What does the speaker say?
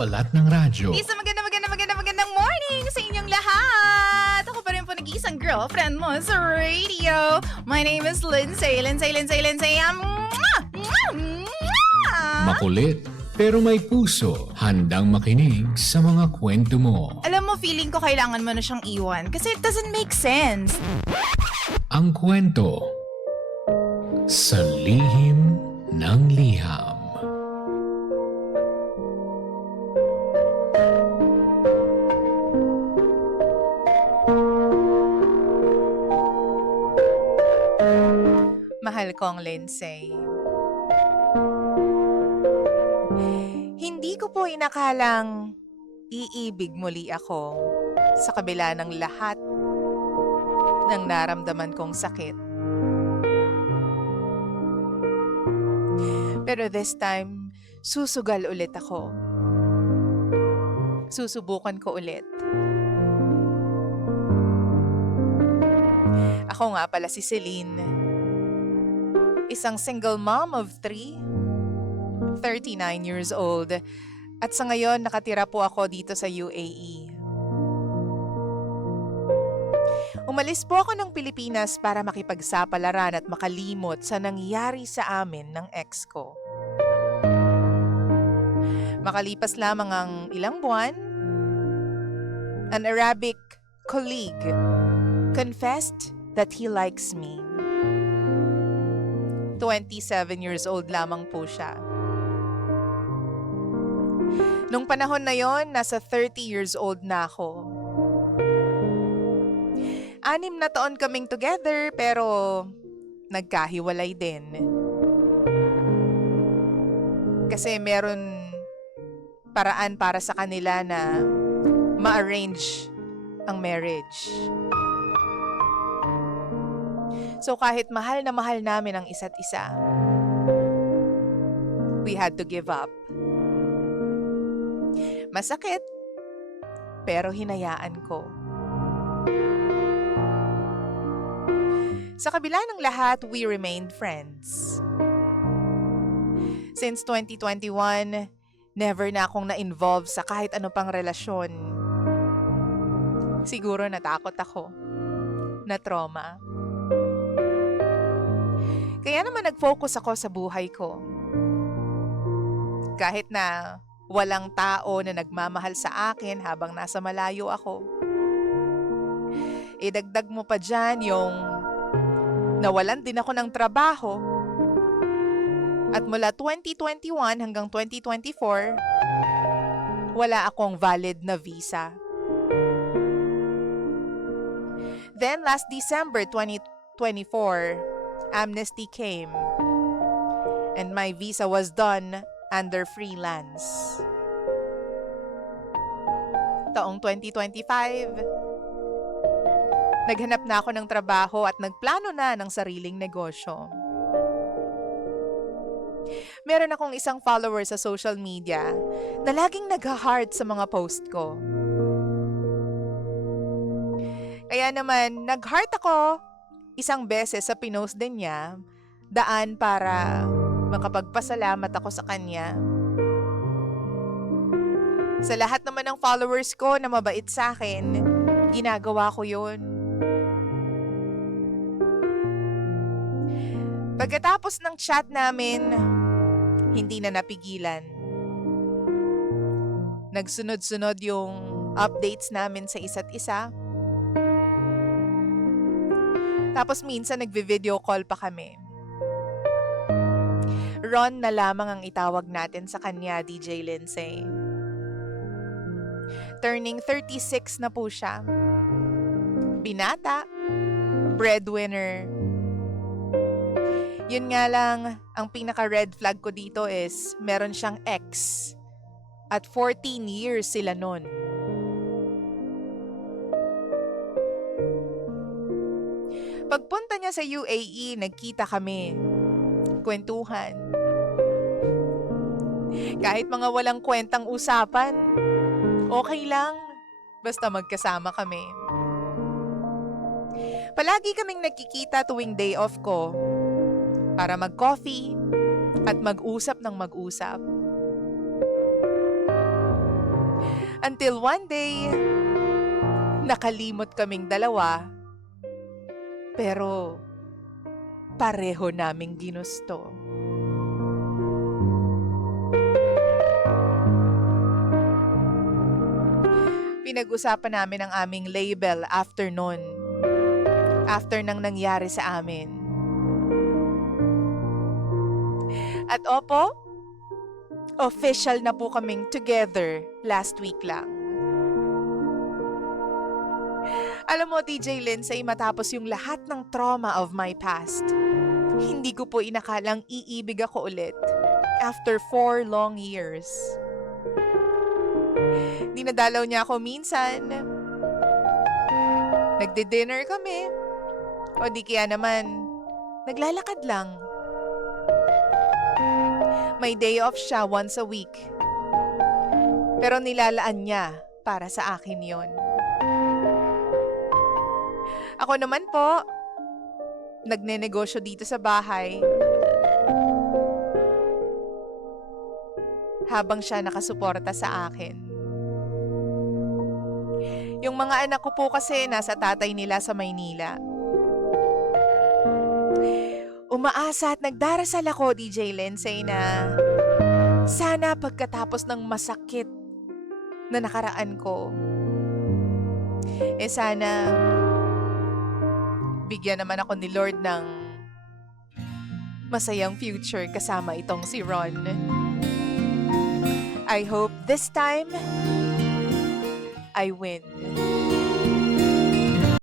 Balat ng radyo. Isang magandang morning sa inyong lahat! Ako pa rin po nag-iisang girlfriend mo sa radio. My name is Lindsay. Makulit, pero may puso. Handang makinig sa mga kwento mo. Alam mo, feeling ko kailangan mo na siyang iwan kasi it doesn't make sense. Ang kwento sa lihim ng liham. Mahal kong Lindsay. Hindi ko po inakalang iibig muli ako sa kabila ng lahat ng naramdaman kong sakit. Pero this time, susugal ulit ako. Susubukan ko ulit. Ako nga pala si Celine. Isang single mom of 3, 39 years old, at sa ngayon nakatira po ako dito sa UAE. Umalis po ako ng Pilipinas para makipagsapalaran at makalimot sa nangyari sa amin ng ex ko. Makalipas lamang ang ilang buwan, an Arabic colleague confessed that he likes me. 27 years old lamang po siya. Nung panahon na yon, nasa 30 years old na ako. 6 na taon kaming together pero nagkahiwalay din. Kasi meron paraan para sa kanila na ma-arrange ang marriage. So kahit mahal na mahal namin ang isa't isa, we had to give up. Masakit, pero hinayaan ko. Sa kabila ng lahat, we remained friends. Since 2021, never na akong na-involve sa kahit ano pang relasyon. Siguro natakot ako. Na-trauma. Kaya naman nag-focus ako sa buhay ko. Kahit na walang tao na nagmamahal sa akin habang nasa malayo ako. Idagdag mo pa dyan yung nawalan din ako ng trabaho. At mula 2021 hanggang 2024, wala akong valid na visa. Then last December 2024, amnesty came and my visa was done under freelance. Taong 2025, naghanap na ako ng trabaho at nagplano na ng sariling negosyo. Meron akong isang follower sa social media na laging nag-heart sa mga post ko. Kaya naman, nag-heart ako isang beses sa pinost din niya, daan para makapagpasalamat ako sa kanya. Sa lahat naman ng followers ko na mabait sa akin, ginagawa ko yun. Pagkatapos ng chat namin, hindi na napigilan. Nagsunod-sunod yung updates namin sa isa't isa. Tapos minsan nagvi-video call pa kami. Ron na lamang ang itawag natin sa kanya, DJ Lindsay. Turning 36 na po siya. Binata, breadwinner. Yun nga lang, ang pinaka-red flag ko dito is meron siyang ex. At 14 years sila nun. Pagpunta niya sa UAE, nagkita kami. Kwentuhan. Kahit mga walang kwentang usapan, okay lang. Basta magkasama kami. Palagi kaming nagkikita tuwing day off ko para mag-coffee at mag-usap ng mag-usap. Until one day, nakalimot kaming dalawa, pero pareho naming ginusto. Pinag-usapan namin ang aming label after nun. After nang nangyari sa amin. At opo, official na po kaming together last week lang. Alam mo, DJ Lindsay, matapos yung lahat ng trauma of my past, hindi ko po inakalang iibig ako ulit after 4 long years. Dinadalaw niya ako minsan. Nagdi-dinner kami. O di kaya naman, naglalakad lang. May day off siya once a week. Pero nilalaan niya para sa akin yon. Ako naman po, nagnenegosyo dito sa bahay. Habang siya nakasuporta sa akin. Yung mga anak ko po kasi nasa tatay nila sa Maynila. Umaasa at nagdarasal ako, DJ Lindsay, na sana pagkatapos ng masakit na nakaraan ko, sana bigyan naman ako ni Lord ng masayang future kasama itong si Ron. I hope this time I win.